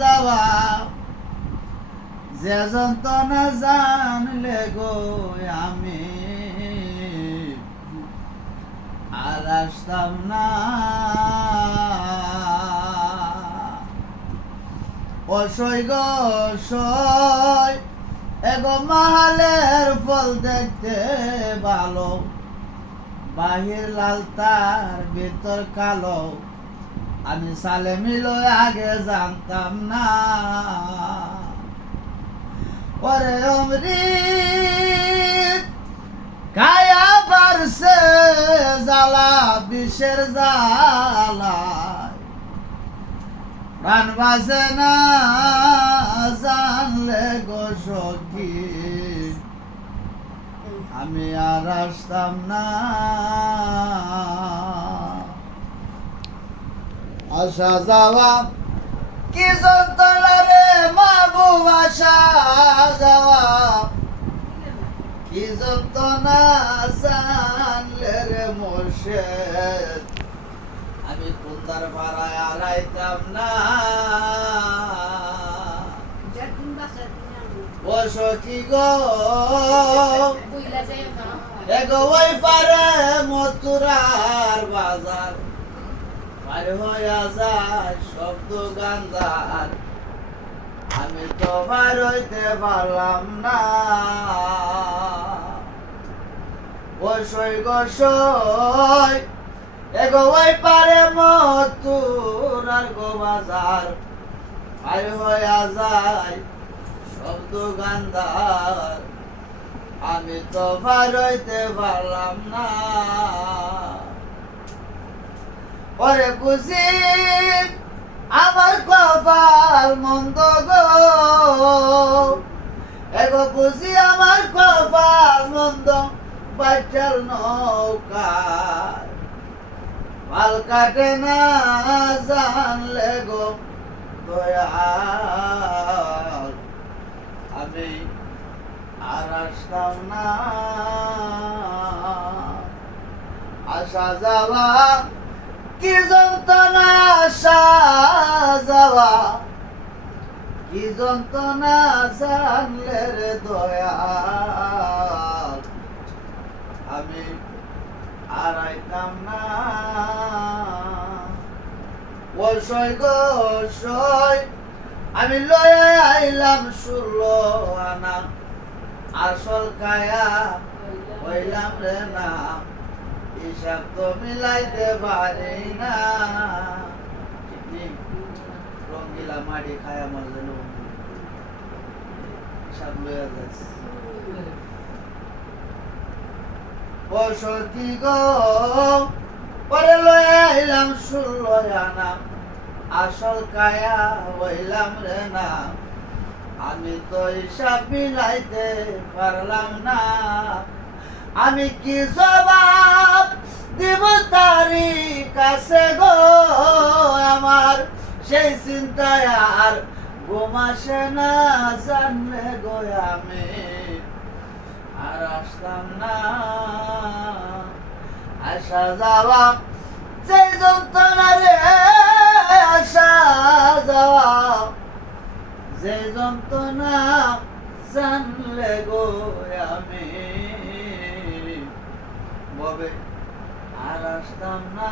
যাওয়া যে যন্ত্রণা জানলে গো আমি আর আসতাম না। অসই গো সই এগো মাহালের ফল দেখতে ভালো, বাহির লাল তার ভিতর কালো, আমি সালে মিলো আগে জানতাম না। ওরে অমৃত কায়া বারসে জ্বালা বিষের জ্বালা, প্রাণ বাসে না জানলে গো সখী আমি আর আসতাম না। আসা যাওয়া কি যন্ত্রণা রে মাবু, আসা যাওয়া কি যন্ত্রণা জানলে রে মোর্শেদ আমি কুন্দার পাড়ায় আড়াইতাম না। ও সখী গো এগো ওই পারে মথুরার বাজার পার হইয়া যায় শব্দ গান্ধার, আমি তো পার হইতে পারলাম না। ও সই গো সই এগো ওই পারে মথুরার গো বাজার পার হইয়া যায় শব্দ গান্ধার, আমি তো পার হইতে পারলাম না। ওরে বুঝি আমার কপাল মন্দ গো, এগো বুঝি আমার কপাল মন্দ, বাচ্চার নৌকায় পাল কাটে না জানলে গো দয়াল আমি আর আসতাম না। আসা যাওয়া কি যন্ত্রণা, আসা যাওয়া কি যন্ত্রণা জানলে রে দয়াল আমি আর আইতাম না। ও সই গো সই আমি লয়ে আইলাম 16 আনা, আসল কায়া হইলাম রে না, হিসাব তো মিলাইতে পারি না। রঙ্গিলা মাটি খায়া মজা হিসাব লইয়া যাচ্ছে। ও সখী গো পরে লয়ে আইলাম 16 আনা, আসল কায়া হইলাম রে না, আমি তো হিসাব মিলাইতে পারলাম না। আমি কি জবাব দিব তারি কাছে গো, আমার সেই চিন্তায় আর ঘুম আসে না জানলে গো আমি আর আসতাম না। আসা যাওয়া যে যন্ত্রণা রে, আসা যাওয়া যে যন্ত্রণা জানলে গো আমি ববে আর আসতাম না।